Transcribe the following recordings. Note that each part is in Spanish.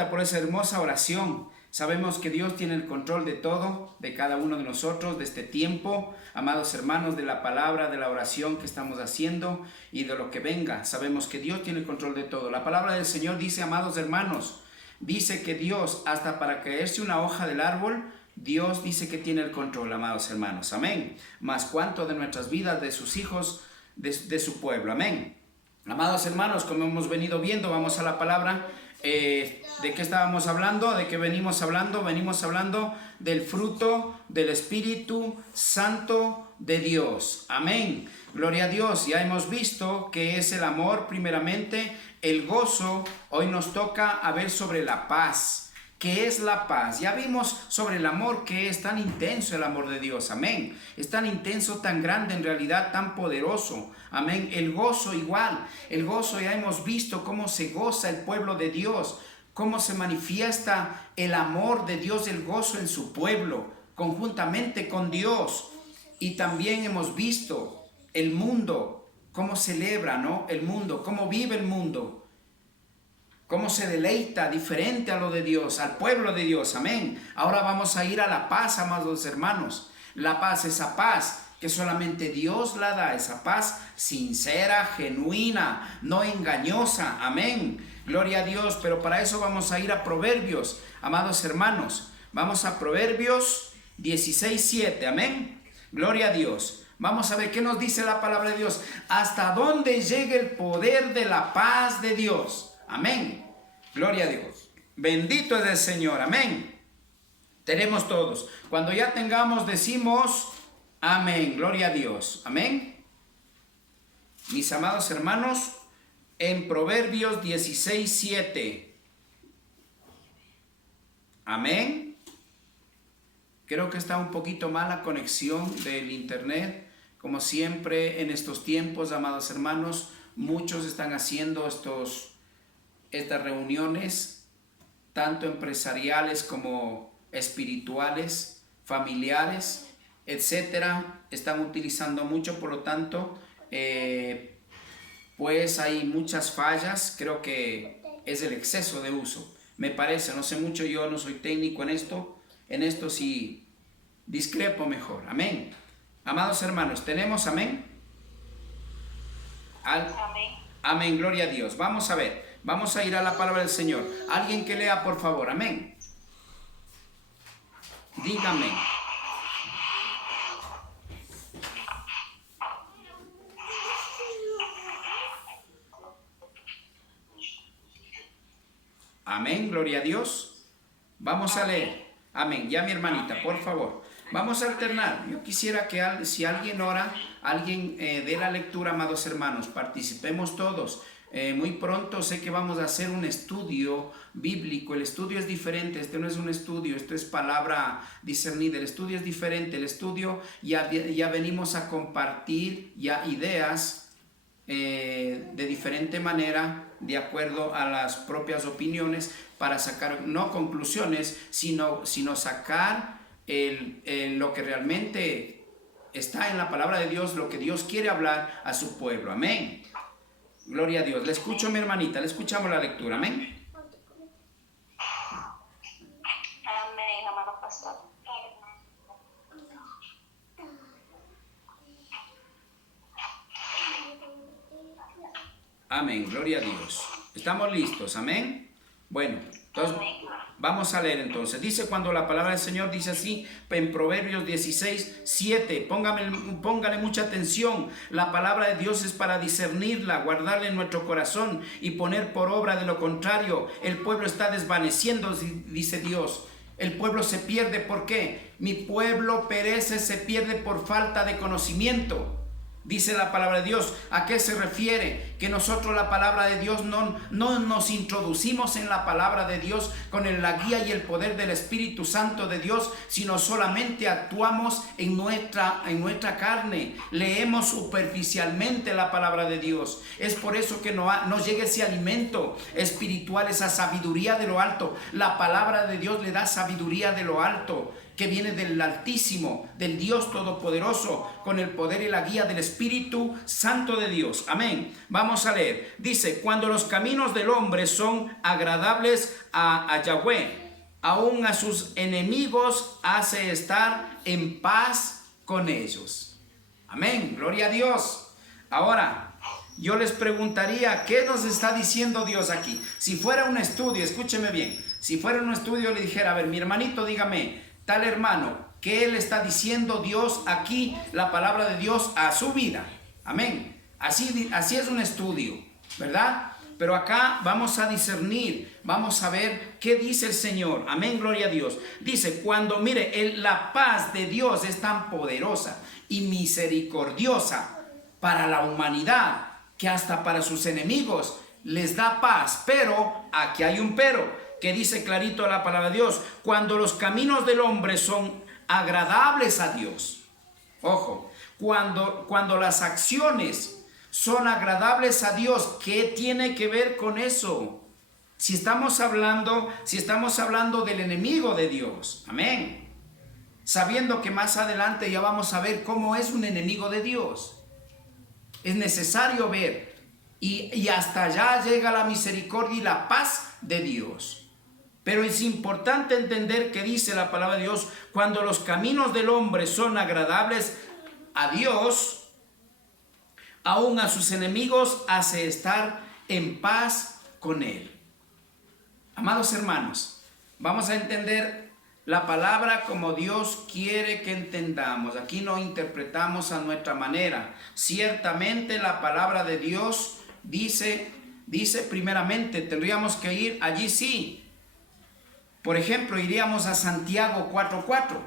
hermanita, por esa hermosa oración. Sabemos que Dios tiene el control de todo, de cada uno de nosotros, de este tiempo, amados hermanos, de la palabra, de la oración que estamos haciendo y de lo que venga. Sabemos que Dios tiene el control de todo. La palabra del Señor dice, amados hermanos, dice que Dios, hasta para caerse una hoja del árbol, Dios dice que tiene el control, amados hermanos. Amén. Más cuánto de nuestras vidas, de sus hijos, de su pueblo. Amén. Amados hermanos, como hemos venido viendo, vamos a la palabra. ¿De qué estábamos hablando? ¿De qué venimos hablando? Venimos hablando del fruto del Espíritu Santo de Dios. Amén. Gloria a Dios. Ya hemos visto que es el amor primeramente, el gozo. Hoy nos toca a ver sobre la paz. ¿Qué es la paz? Ya vimos sobre el amor, que es tan intenso el amor de Dios. Amén. Es tan intenso, tan grande, en realidad tan poderoso. Amén. El gozo igual. El gozo ya hemos visto cómo se goza el pueblo de Dios. Cómo se manifiesta el amor de Dios, el gozo en su pueblo, conjuntamente con Dios. Y también hemos visto el mundo, cómo celebra, ¿no? El mundo, cómo vive el mundo. Cómo se deleita diferente a lo de Dios, al pueblo de Dios. Amén. Ahora vamos a ir a la paz, amados hermanos. La paz, esa paz que solamente Dios la da, esa paz sincera, genuina, no engañosa. Amén. Gloria a Dios. Pero para eso vamos a ir a Proverbios, amados hermanos. Vamos a Proverbios 16:7. Amén. Gloria a Dios. Vamos a ver qué nos dice la palabra de Dios. ¿Hasta dónde llega el poder de la paz de Dios? Amén. Gloria a Dios. Bendito es el Señor. Amén. Tenemos todos. Cuando ya tengamos, decimos amén. Gloria a Dios. Amén. Mis amados hermanos, en Proverbios 16:7. Amén. Creo que está un poquito mala conexión del internet. Como siempre en estos tiempos, amados hermanos, muchos están haciendo estas reuniones, tanto empresariales como espirituales, familiares, etcétera, están utilizando mucho, por lo tanto, pues hay muchas fallas. Creo que es el exceso de uso, me parece, no sé mucho, yo no soy técnico en esto sí discrepo mejor. Amén. Amados hermanos, ¿tenemos amén? Amén. Amén, gloria a Dios. Vamos a ver. Vamos a ir a la palabra del Señor. Alguien que lea, por favor. Amén. Dígame. Amén, gloria a Dios. Vamos a leer. Amén. Ya mi hermanita, por favor. Vamos a alternar. Yo quisiera que si alguien ora, alguien dé la lectura, amados hermanos. Participemos todos. Muy pronto sé que vamos a hacer un estudio bíblico. El estudio es diferente. Este no es un estudio, esto es palabra discernida. El estudio es diferente. El estudio ya venimos a compartir ya ideas de diferente manera, de acuerdo a las propias opiniones, para sacar no conclusiones, sino sacar lo que realmente está en la palabra de Dios, lo que Dios quiere hablar a su pueblo. Amén. Gloria a Dios. Le escucho a mi hermanita, le escuchamos la lectura. Amén. Amén, amado pastor. Amén, gloria a Dios. ¿Estamos listos? Amén. Bueno, entonces vamos a leer entonces. Dice, cuando la palabra del Señor dice así, en Proverbios 16:7. Póngale mucha atención. La palabra de Dios es para discernirla, guardarla en nuestro corazón y poner por obra. De lo contrario, el pueblo está desvaneciendo, dice Dios. El pueblo se pierde. ¿Por qué? Mi pueblo perece, se pierde por falta de conocimiento. Dice la palabra de Dios. ¿A qué se refiere? Que nosotros la palabra de Dios no nos introducimos en la palabra de Dios con la guía y el poder del Espíritu Santo de Dios, sino solamente actuamos en nuestra carne. Leemos superficialmente la palabra de Dios. Es por eso que no llega ese alimento espiritual, esa sabiduría de lo alto. La palabra de Dios le da sabiduría de lo alto, que viene del Altísimo, del Dios Todopoderoso, con el poder y la guía del Espíritu Santo de Dios. Amén. Vamos a leer. Dice, cuando los caminos del hombre son agradables a Yahweh, aún a sus enemigos hace estar en paz con ellos. Amén. Gloria a Dios. Ahora, yo les preguntaría, ¿qué nos está diciendo Dios aquí? Si fuera un estudio, escúcheme bien, si fuera un estudio le dijera, a ver, mi hermanito, dígame, tal hermano, ¿qué le está diciendo Dios aquí, la palabra de Dios a su vida? Amén. Así es un estudio, ¿verdad? Pero acá vamos a discernir, vamos a ver qué dice el Señor. Amén, gloria a Dios. Dice, cuando, mire, la paz de Dios es tan poderosa y misericordiosa para la humanidad, que hasta para sus enemigos les da paz. Pero, aquí hay un pero, que dice clarito la palabra de Dios, cuando los caminos del hombre son agradables a Dios. Ojo, cuando las acciones son agradables a Dios, ¿qué tiene que ver con eso? Si estamos hablando del enemigo de Dios, amén. Sabiendo que más adelante ya vamos a ver cómo es un enemigo de Dios. Es necesario ver, y hasta allá llega la misericordia y la paz de Dios. Pero es importante entender que dice la palabra de Dios, cuando los caminos del hombre son agradables a Dios, aún a sus enemigos hace estar en paz con él. Amados hermanos, vamos a entender la palabra como Dios quiere que entendamos. Aquí no interpretamos a nuestra manera. Ciertamente la palabra de Dios dice primeramente, tendríamos que ir allí sí. Por ejemplo, iríamos a Santiago 4:4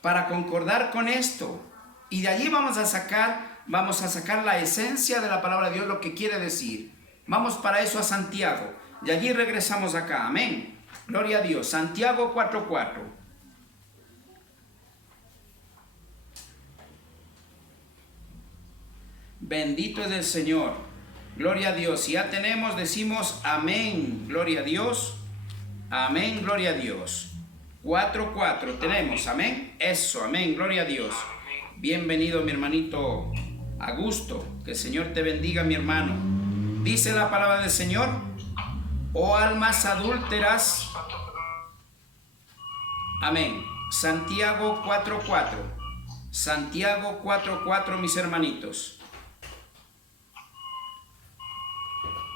para concordar con esto. Y de allí vamos a sacar la esencia de la palabra de Dios, lo que quiere decir. Vamos para eso a Santiago. Y allí regresamos acá. Amén. Gloria a Dios. Santiago 4:4. Bendito es el Señor. Gloria a Dios. Si ya tenemos, decimos amén. Gloria a Dios. Amén. Gloria a Dios. 4:4. Tenemos. Amén. Eso. Amén. Gloria a Dios. Bienvenido, mi hermanito Augusto. Que el Señor te bendiga, mi hermano. Dice la palabra del Señor. Oh almas adúlteras. Amén. Santiago 4:4. Santiago 4:4, mis hermanitos.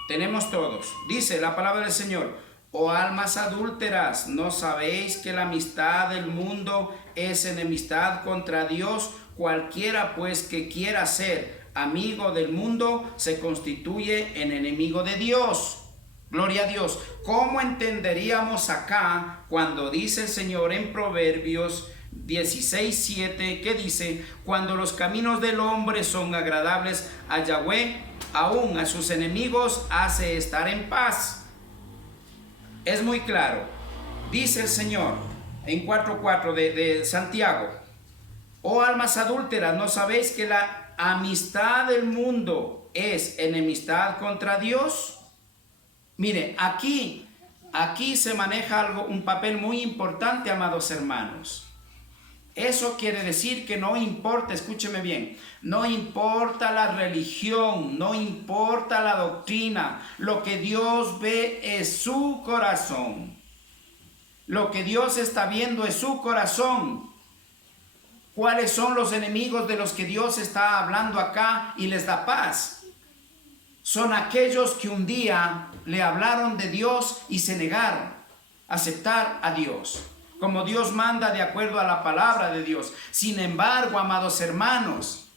Tenemos todos. Dice la palabra del Señor. Oh almas adúlteras, ¿no sabéis que la amistad del mundo es enemistad contra Dios? Cualquiera pues que quiera ser amigo del mundo se constituye en enemigo de Dios. Gloria a Dios. ¿Cómo entenderíamos acá cuando dice el Señor en Proverbios 16:7 que dice, cuando los caminos del hombre son agradables a Yahweh, aún a sus enemigos hace estar en paz? Es muy claro. Dice el Señor en 4:4 de Santiago, oh almas adúlteras, ¿no sabéis que la amistad del mundo es enemistad contra Dios? Mire, aquí se maneja un papel muy importante, amados hermanos. Eso quiere decir que no importa, escúcheme bien, no importa la religión, no importa la doctrina, lo que Dios ve es su corazón. Lo que Dios está viendo es su corazón. ¿Cuáles son los enemigos de los que Dios está hablando acá y les da paz? Son aquellos que un día le hablaron de Dios y se negaron a aceptar a Dios, como Dios manda de acuerdo a la palabra de Dios. Sin embargo, amados hermanos,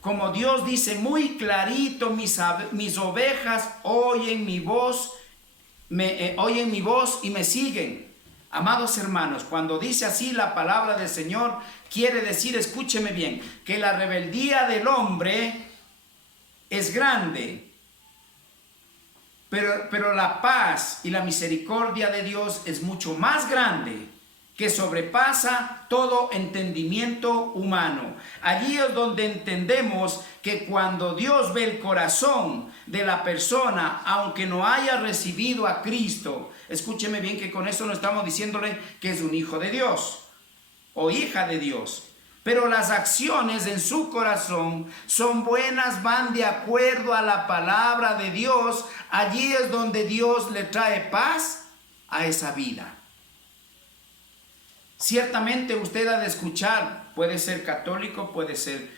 como Dios dice muy clarito, mis ovejas oyen mi voz y me siguen. Amados hermanos, cuando dice así la palabra del Señor, quiere decir, escúcheme bien, que la rebeldía del hombre es grande, pero la paz y la misericordia de Dios es mucho más grande que sobrepasa todo entendimiento humano. Allí es donde entendemos que cuando Dios ve el corazón de la persona, aunque no haya recibido a Cristo, escúcheme bien que con eso no estamos diciéndole que es un hijo de Dios o hija de Dios, pero las acciones en su corazón son buenas, van de acuerdo a la palabra de Dios. Allí es donde Dios le trae paz a esa vida. Ciertamente usted ha de escuchar, puede ser católico, puede ser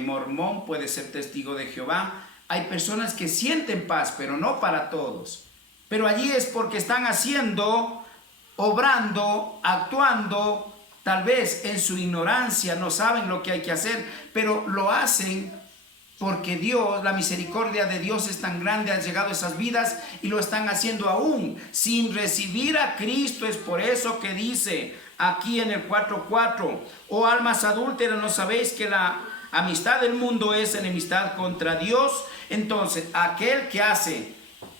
mormón, puede ser testigo de Jehová. Hay personas que sienten paz, pero no para todos. Pero allí es porque están haciendo, obrando, actuando, tal vez en su ignorancia, no saben lo que hay que hacer, pero lo hacen porque Dios, la misericordia de Dios es tan grande, han llegado a esas vidas y lo están haciendo aún sin recibir a Cristo. Es por eso que dice aquí en el 4:4, oh almas adúlteras, ¿no sabéis que la amistad del mundo es enemistad contra Dios? Entonces, aquel que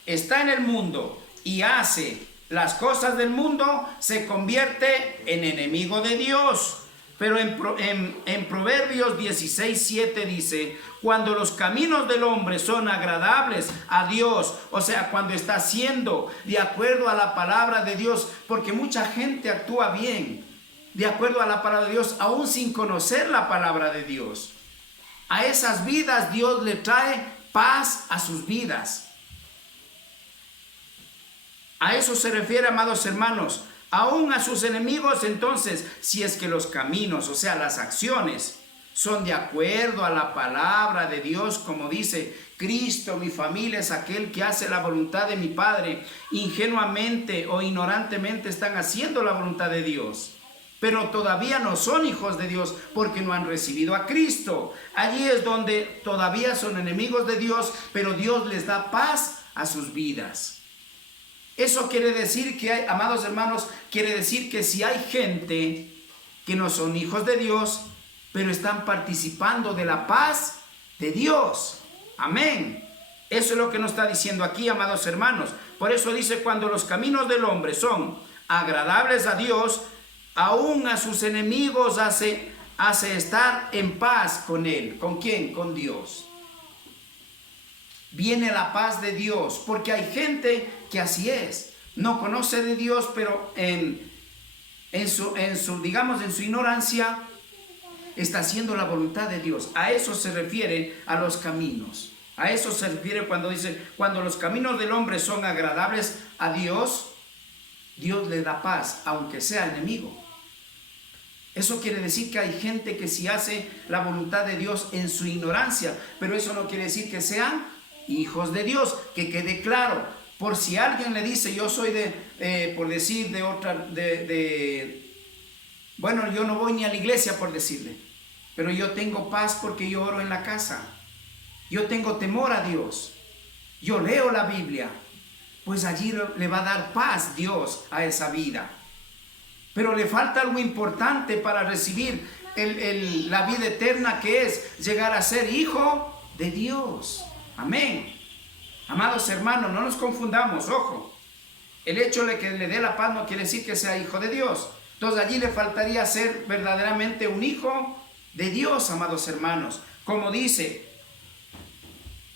está en el mundo y hace las cosas del mundo, se convierte en enemigo de Dios. Pero en Proverbios 16:7 dice, cuando los caminos del hombre son agradables a Dios, o sea, cuando está haciendo de acuerdo a la palabra de Dios, porque mucha gente actúa bien, de acuerdo a la palabra de Dios, aún sin conocer la palabra de Dios. A esas vidas Dios le trae paz a sus vidas. A eso se refiere, amados hermanos. Aún a sus enemigos, entonces, si es que los caminos, o sea, las acciones, son de acuerdo a la palabra de Dios, como dice Cristo, mi familia es aquel que hace la voluntad de mi Padre. Ingenuamente o ignorantemente están haciendo la voluntad de Dios, pero todavía no son hijos de Dios porque no han recibido a Cristo. Allí es donde todavía son enemigos de Dios, pero Dios les da paz a sus vidas. Eso quiere decir que hay, amados hermanos, quiere decir que si hay gente que no son hijos de Dios, pero están participando de la paz de Dios. Amén. Eso es lo que nos está diciendo aquí, amados hermanos. Por eso dice, cuando los caminos del hombre son agradables a Dios, aún a sus enemigos hace estar en paz con Él. ¿Con quién? Con Dios. Viene la paz de Dios, porque hay gente que así es, no conoce de Dios, pero en su ignorancia está haciendo la voluntad de Dios. A eso se refiere a los caminos. A eso se refiere cuando dice, cuando los caminos del hombre son agradables a Dios, Dios le da paz, aunque sea enemigo. Eso quiere decir que hay gente que sí hace la voluntad de Dios en su ignorancia, pero eso no quiere decir que sean hijos de Dios, que quede claro. Por si alguien le dice, yo soy bueno, yo no voy ni a la iglesia, por decirle, pero yo tengo paz porque yo oro en la casa, yo tengo temor a Dios, yo leo la Biblia, pues allí le va a dar paz Dios a esa vida. Pero le falta algo importante para recibir la vida eterna, que es llegar a ser hijo de Dios. Amén. Amados hermanos, no nos confundamos, ojo. El hecho de que le dé la paz no quiere decir que sea hijo de Dios. Entonces allí le faltaría ser verdaderamente un hijo de Dios, amados hermanos. Como dice,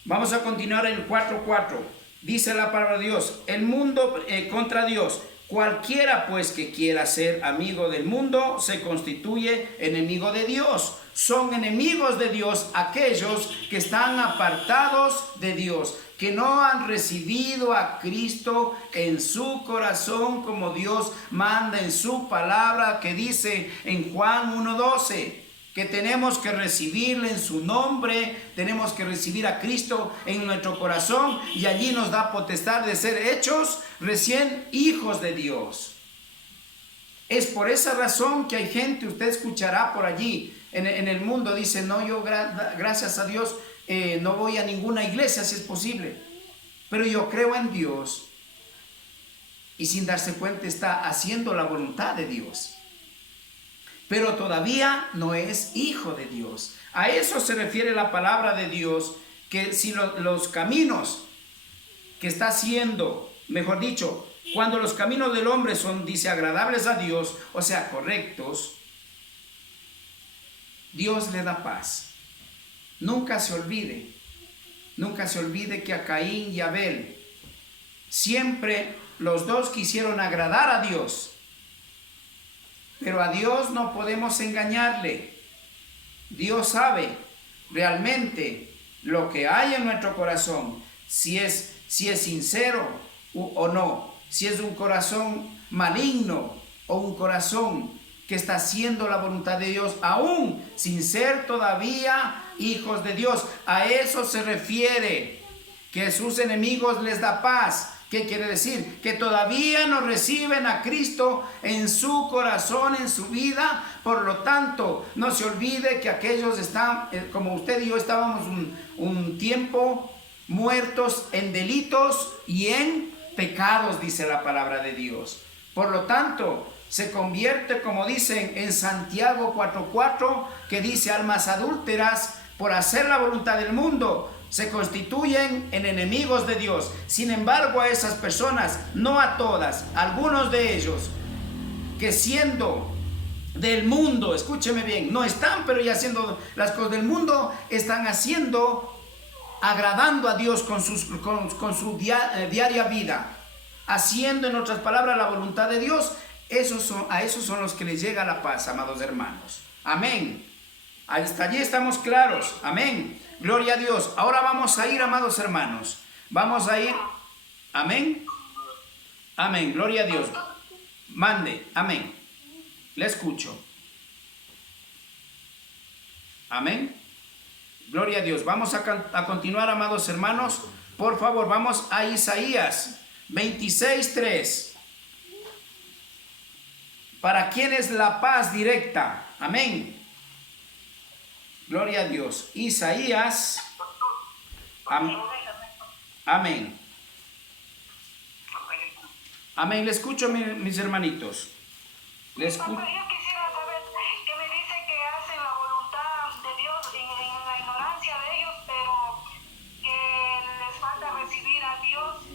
vamos a continuar en el 4:4. Dice la palabra de Dios, el mundo contra Dios. Cualquiera pues que quiera ser amigo del mundo se constituye enemigo de Dios. Son enemigos de Dios aquellos que están apartados de Dios, que no han recibido a Cristo en su corazón como Dios manda en su palabra, que dice en Juan 1:12. Que tenemos que recibirle en su nombre, tenemos que recibir a Cristo en nuestro corazón y allí nos da potestad de ser hechos recién hijos de Dios. Es por esa razón que hay gente, usted escuchará por allí en el mundo, dice, no, yo gracias a Dios no voy a ninguna iglesia si es posible, pero yo creo en Dios, y sin darse cuenta está haciendo la voluntad de Dios. Pero todavía no es hijo de Dios. A eso se refiere la palabra de Dios, que si los caminos que está haciendo, mejor dicho, Cuando los caminos del hombre son, dice, agradables a Dios, o sea, correctos, Dios le da paz. Nunca se olvide que a Caín y Abel, siempre los dos quisieron agradar a Dios, pero a Dios no podemos engañarle. Dios sabe realmente lo que hay en nuestro corazón, si es sincero o no, si es un corazón maligno o un corazón que está haciendo la voluntad de Dios, aún sin ser todavía hijos de Dios. A eso se refiere, que sus enemigos les da paz. ¿Qué quiere decir? Que todavía no reciben a Cristo en su corazón, en su vida. Por lo tanto, no se olvide que aquellos están, como usted y yo estábamos un tiempo muertos en delitos y en pecados, dice la palabra de Dios. Por lo tanto, se convierte, como dicen en Santiago 4:4, que dice: almas adúlteras por hacer la voluntad del mundo se constituyen en enemigos de Dios. Sin embargo, a esas personas, no a todas, algunos de ellos que siendo del mundo, escúcheme bien, no están, pero ya haciendo las cosas del mundo, están agradando a Dios con su diaria vida, haciendo, en otras palabras, la voluntad de Dios. A esos son los que les llega la paz, amados hermanos. Amén. Hasta allí estamos claros. Amén. Gloria a Dios. Ahora vamos a ir, amados hermanos. Vamos a ir. Amén. Amén. Gloria a Dios. Mande. Amén. Le escucho. Amén. Gloria a Dios. Vamos a continuar, amados hermanos. Por favor, vamos a Isaías 26:3. ¿Para quién es la paz directa? Amén. Gloria a Dios. Isaías. Amén. Amén. Le escucho, mis hermanitos. Le escucho. Yo quisiera saber que me dice que hacen la voluntad de Dios en la ignorancia de ellos, pero que les falta recibir a Dios.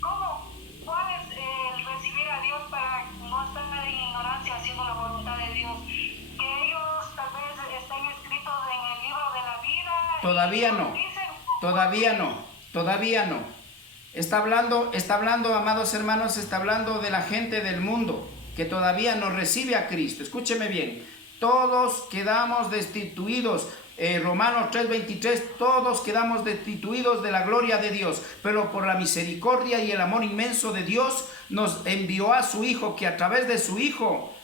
¿Cómo? ¿Cuál es el recibir a Dios para no estar en ignorancia haciendo la voluntad de Dios? Que ellos tal vez estén escritos en el libro de la vida. Todavía no. Todavía no. Está hablando, amados hermanos, está hablando de la gente del mundo que todavía no recibe a Cristo. Escúcheme bien. Todos quedamos destituidos. Romanos 3:23, todos quedamos destituidos de la gloria de Dios, pero por la misericordia y el amor inmenso de Dios nos envió a su Hijo, que a través de su Hijo,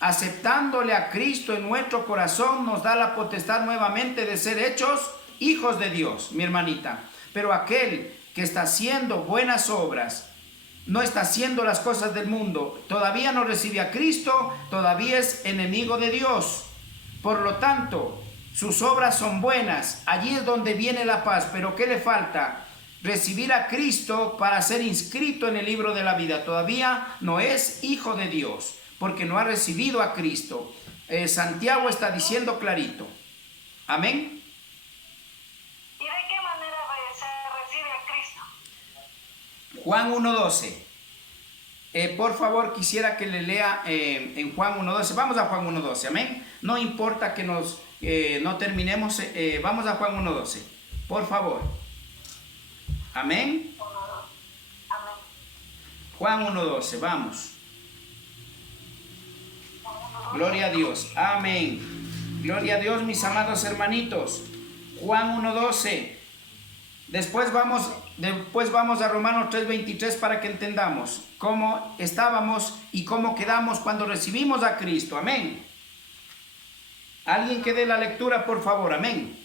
aceptándole a Cristo en nuestro corazón, nos da la potestad nuevamente de ser hechos hijos de Dios, mi hermanita. Pero aquel que está haciendo buenas obras, no está haciendo las cosas del mundo, todavía no recibe a Cristo, todavía es enemigo de Dios. Por lo tanto, sus obras son buenas, allí es donde viene la paz. Pero ¿qué le falta? Recibir a Cristo para ser inscrito en el libro de la vida. Todavía no es hijo de Dios, porque no ha recibido a Cristo. Santiago está diciendo clarito. Amén. ¿Y de qué manera se recibe a Cristo? Juan 1:12. Por favor, quisiera que le lea en Juan 1:12. Vamos a Juan 1:12. Amén. No importa que no terminemos. Vamos a Juan 1:12. Por favor. Amén. Amén. Juan 1:12. Vamos. Gloria a Dios. Amén. Gloria a Dios, mis amados hermanitos. Juan 1:12. Después vamos a Romanos 3:23 para que entendamos cómo estábamos y cómo quedamos cuando recibimos a Cristo. Amén. Alguien que dé la lectura, por favor. Amén.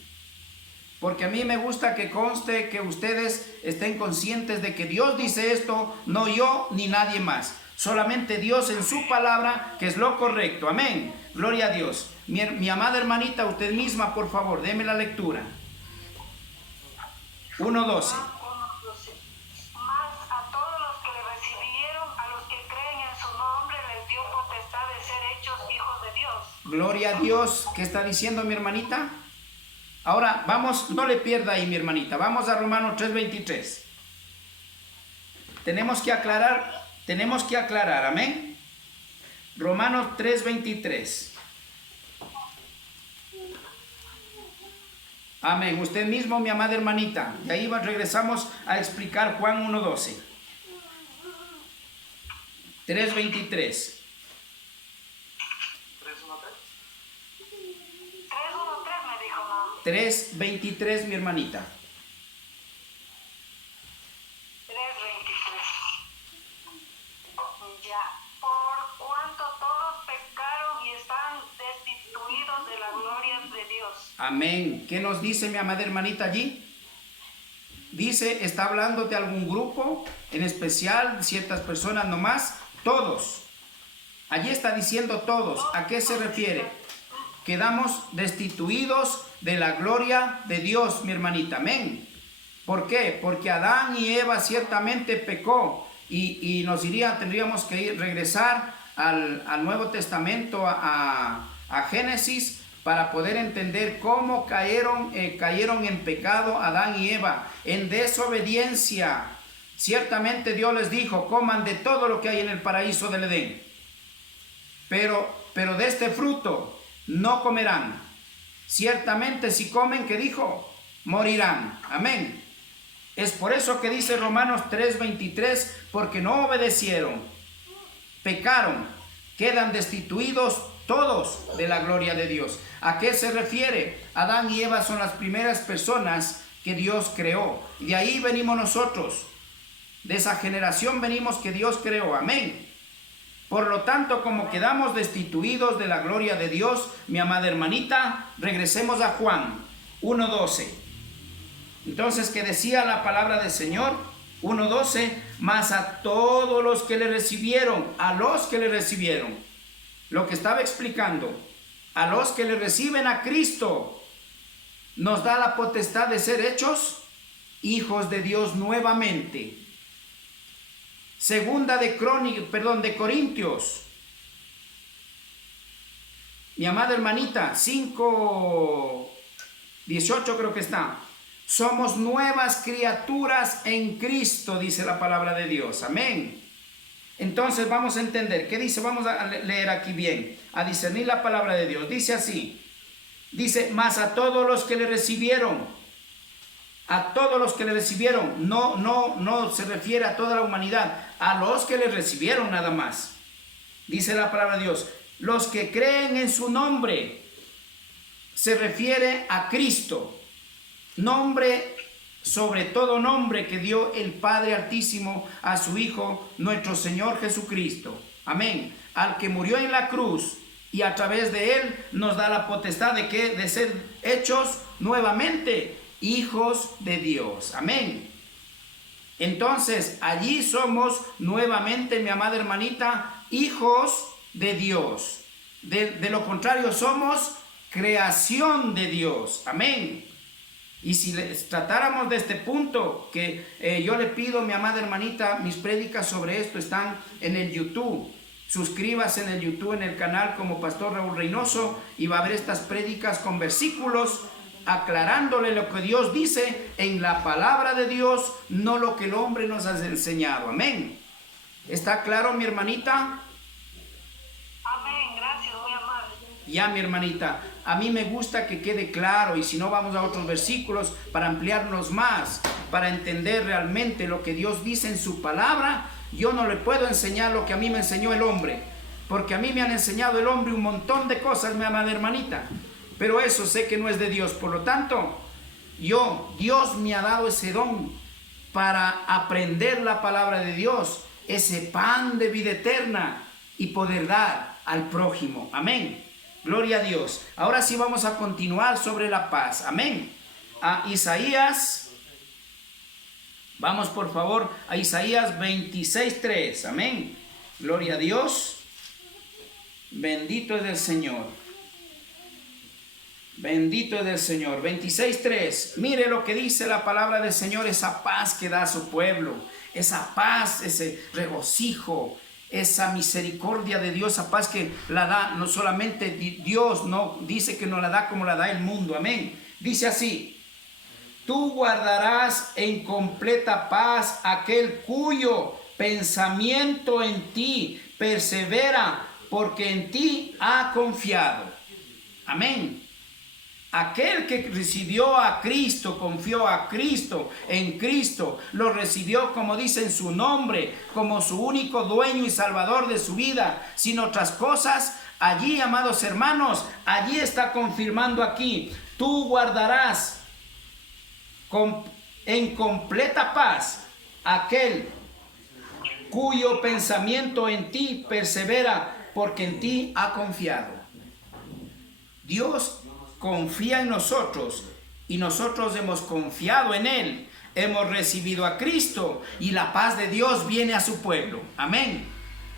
Porque a mí me gusta que conste que ustedes estén conscientes de que Dios dice esto, no yo ni nadie más. Solamente Dios en su palabra, que es lo correcto. Amén. Gloria a Dios. Mi amada hermanita, usted misma, por favor, deme la lectura. 1:12. Mas a todos los que le recibieron, a los que creen en su nombre, les dio potestad de ser hechos hijos de Dios. Gloria a Dios. ¿Qué está diciendo mi hermanita? Ahora vamos, no le pierda ahí, mi hermanita. Vamos a Romanos 3:23. Tenemos que aclarar tenemos que aclarar, amén. Romanos 3:23. Amén. Usted mismo, mi amada hermanita. Y ahí regresamos a explicar Juan 1:12. 3:23. 3:1:3 me dijo, ¿no? 3:23, mi hermanita. 3:23. Ya, por cuanto todos pecaron y están destituidos de la gloria de Dios. Amén. ¿Qué nos dice mi amada hermanita allí? Dice, ¿está hablando de algún grupo en especial, ciertas personas nomás? Todos. Allí está diciendo todos. ¿A qué se refiere? Quedamos destituidos de la gloria de Dios, mi hermanita. Amén. ¿Por qué? Porque Adán y Eva ciertamente pecó y tendríamos que regresar al Nuevo Testamento, a Génesis, para poder entender cómo cayeron en pecado Adán y Eva, en desobediencia. Ciertamente Dios les dijo, coman de todo lo que hay en el paraíso del Edén, pero de este fruto no comerán. Ciertamente si comen, ¿qué dijo? Morirán. Amén. Es por eso que dice Romanos 3:23, porque no obedecieron, pecaron, quedan destituidos todos de la gloria de Dios. ¿A qué se refiere? Adán y Eva son las primeras personas que Dios creó. Y de ahí venimos nosotros. De esa generación venimos que Dios creó. Amén. Por lo tanto, como quedamos destituidos de la gloria de Dios, mi amada hermanita, regresemos a Juan 1:12. Entonces, ¿qué decía la palabra del Señor? 1:12, mas a todos los que le recibieron, lo que estaba explicando, a los que le reciben a Cristo, nos da la potestad de ser hechos hijos de Dios nuevamente. Segunda de Corintios, mi amada hermanita, 5:18 creo que está. Somos nuevas criaturas en Cristo, dice la palabra de Dios. Amén. Entonces vamos a entender, ¿qué dice? Vamos a leer aquí bien, a discernir la palabra de Dios. Dice así, dice, mas a todos los que le recibieron, no se refiere a toda la humanidad, a los que le recibieron nada más. Dice la palabra de Dios, los que creen en su nombre, se refiere a Cristo, nombre sobre todo nombre que dio el Padre Altísimo a su Hijo, nuestro Señor Jesucristo. Amén. Al que murió en la cruz y a través de él nos da la potestad de ser hechos nuevamente hijos de Dios. Amén. Entonces, allí somos nuevamente, mi amada hermanita, hijos de Dios. De lo contrario, somos creación de Dios. Amén. Y si tratáramos de este punto, que yo le pido, mi amada hermanita, mis prédicas sobre esto están en el YouTube. Suscríbase en el YouTube, en el canal como Pastor Raúl Reynoso, y va a ver estas prédicas con versículos aclarándole lo que Dios dice en la palabra de Dios, no lo que el hombre nos ha enseñado. Amén. ¿Está claro, mi hermanita? Amén, gracias, muy amable. Ya, mi hermanita, a mí me gusta que quede claro, y si no vamos a otros versículos para ampliarnos más, para entender realmente lo que Dios dice en su palabra. Yo no le puedo enseñar lo que a mí me enseñó el hombre, porque a mí me han enseñado el hombre un montón de cosas, mi amada hermanita, pero eso sé que no es de Dios. Por lo tanto, Dios me ha dado ese don para aprender la palabra de Dios, ese pan de vida eterna, y poder dar al prójimo. Amén. Gloria a Dios. Ahora sí vamos a continuar sobre la paz. Amén. A Isaías. Vamos por favor a Isaías 26:3. Amén. Gloria a Dios. Bendito es el Señor. Bendito es el Señor. 26:3. Mire lo que dice la palabra del Señor. Esa paz que da a su pueblo. Esa paz, ese regocijo, esa misericordia de Dios, esa paz que la da no solamente Dios, no dice que no la da como la da el mundo. Amén. Dice así: tú guardarás en completa paz aquel cuyo pensamiento en ti persevera, porque en ti ha confiado. Amén. Aquel que recibió a Cristo, confió a Cristo, en Cristo, lo recibió, como dice en su nombre, como su único dueño y salvador de su vida, sin otras cosas. Allí, amados hermanos, allí está confirmando aquí: tú guardarás en completa paz aquel cuyo pensamiento en ti persevera, porque en ti ha confiado. Dios confía en nosotros y nosotros hemos confiado en Él. Hemos recibido a Cristo y la paz de Dios viene a su pueblo. Amén.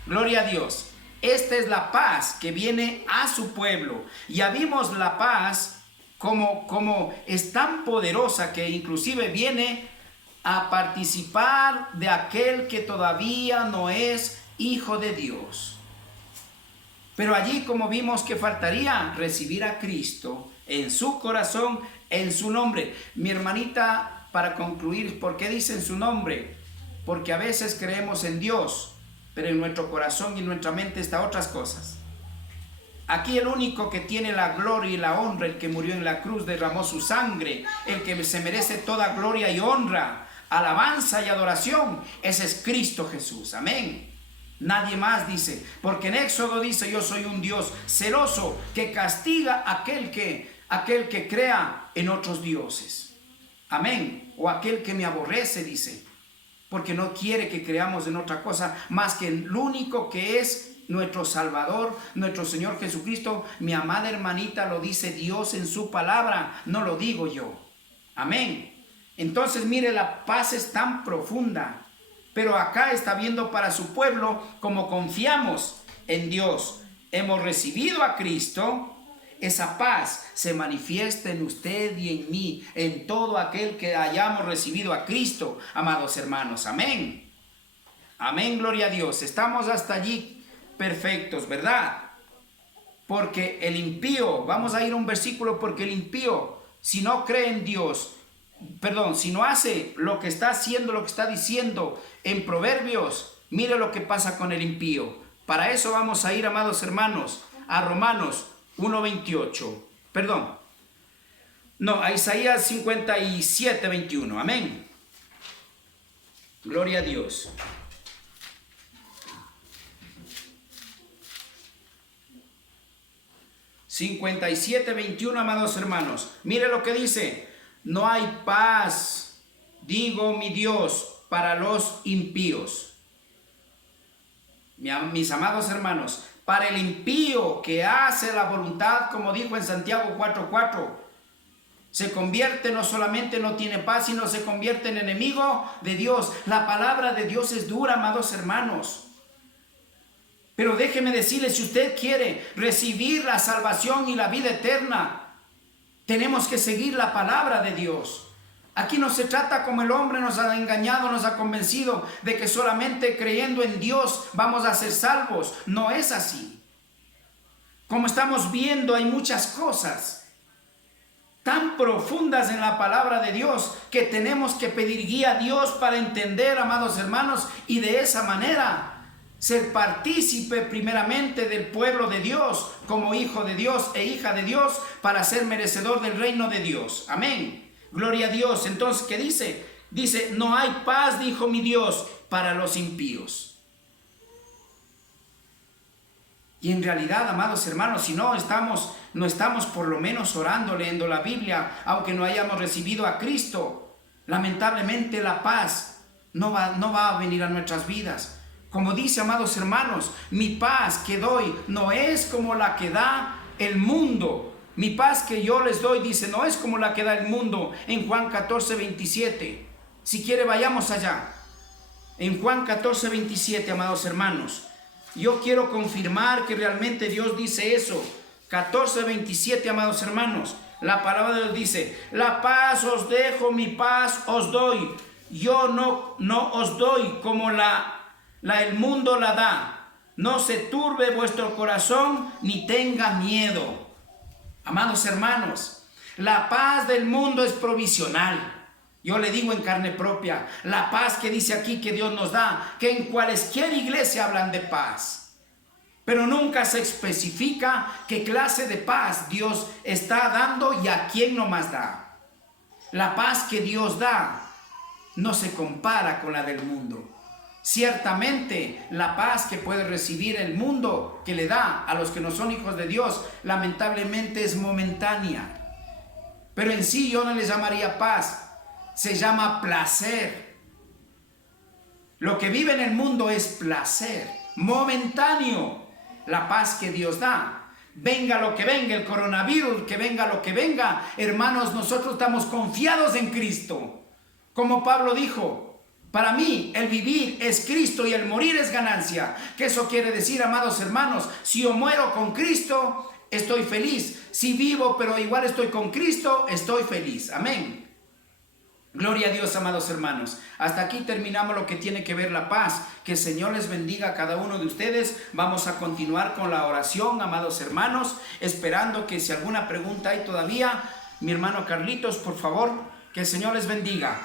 Gloria a Dios. Esta es la paz que viene a su pueblo. Ya vimos la paz como es tan poderosa que inclusive viene a participar de aquel que todavía no es hijo de Dios. Pero allí, como vimos, que faltaría recibir a Cristo en su corazón, en su nombre. Mi hermanita, para concluir, ¿por qué dice en su nombre? Porque a veces creemos en Dios, pero en nuestro corazón y en nuestra mente están otras cosas. Aquí el único que tiene la gloria y la honra, el que murió en la cruz, derramó su sangre, el que se merece toda gloria y honra, alabanza y adoración, ese es Cristo Jesús. Amén. Nadie más, dice, porque en Éxodo dice: yo soy un Dios celoso que castiga a aquel que crea en otros dioses. Amén. O aquel que me aborrece, dice, porque no quiere que creamos en otra cosa más que en lo único que es nuestro Salvador, nuestro Señor Jesucristo. Mi amada hermanita, lo dice Dios en su palabra, no lo digo yo. Amén. Entonces, mire, la paz es tan profunda. Pero acá está viendo para su pueblo, como confiamos en Dios, hemos recibido a Cristo, esa paz se manifiesta en usted y en mí, en todo aquel que hayamos recibido a Cristo, amados hermanos. Amén. Amén, gloria a Dios. Estamos hasta allí perfectos, ¿verdad? Porque el impío, vamos a ir a un versículo, porque el impío, si no cree en Dios, si no hace lo que está haciendo, lo que está diciendo en Proverbios, mire lo que pasa con el impío. Para eso vamos a ir, amados hermanos, a Romanos 1:28. A Isaías 57:21. Amén. Gloria a Dios. (57:21), amados hermanos. Mire lo que dice: no hay paz, digo mi Dios, para los impíos. Mis amados hermanos, para el impío que hace la voluntad, como dijo en Santiago 4:4, se convierte, no solamente no tiene paz, sino se convierte en enemigo de Dios. La palabra de Dios es dura, amados hermanos. Pero déjeme decirle, si usted quiere recibir la salvación y la vida eterna, tenemos que seguir la palabra de Dios. Aquí no se trata como el hombre nos ha engañado, nos ha convencido de que solamente creyendo en Dios vamos a ser salvos. No es así. Como estamos viendo, hay muchas cosas tan profundas en la palabra de Dios que tenemos que pedir guía a Dios para entender, amados hermanos, y de esa manera ser partícipe primeramente del pueblo de Dios, como hijo de Dios e hija de Dios, para ser merecedor del reino de Dios. Amén. Gloria a Dios. Entonces, ¿qué dice? Dice: no hay paz, dijo mi Dios, para los impíos. Y en realidad, amados hermanos, si no estamos por lo menos orando, leyendo la Biblia, aunque no hayamos recibido a Cristo, lamentablemente la paz no va a venir a nuestras vidas. Como dice, amados hermanos, mi paz que doy no es como la que da el mundo. Mi paz que yo les doy, dice, no es como la que da el mundo, en Juan 14:27. Si quiere, vayamos allá. En Juan 14:27, amados hermanos. Yo quiero confirmar que realmente Dios dice eso. 14:27, amados hermanos. La palabra de Dios dice: la paz os dejo, mi paz os doy. Yo no os doy como el mundo la da. No se turbe vuestro corazón ni tenga miedo. Amados hermanos, la paz del mundo es provisional. Yo le digo en carne propia, la paz que dice aquí que Dios nos da, que en cualesquier iglesia hablan de paz, pero nunca se especifica qué clase de paz Dios está dando y a quién nomás da. La paz que Dios da no se compara con la del mundo. Ciertamente, la paz que puede recibir el mundo, que le da a los que no son hijos de Dios, lamentablemente es momentánea. Pero en sí yo no le llamaría paz, se llama placer. Lo que vive en el mundo es placer, momentáneo. La paz que Dios da, venga lo que venga, el coronavirus, que venga lo que venga, hermanos, nosotros estamos confiados en Cristo. Como Pablo dijo, para mí el vivir es Cristo y el morir es ganancia. ¿Qué eso quiere decir, amados hermanos? Si yo muero con Cristo, estoy feliz. Si vivo pero igual estoy con Cristo, estoy feliz. Amén. Gloria a Dios, amados hermanos. Hasta aquí terminamos lo que tiene que ver la paz. Que el Señor les bendiga a cada uno de ustedes. Vamos a continuar con la oración, amados hermanos, esperando que si alguna pregunta hay todavía, mi hermano Carlitos, por favor, que el Señor les bendiga.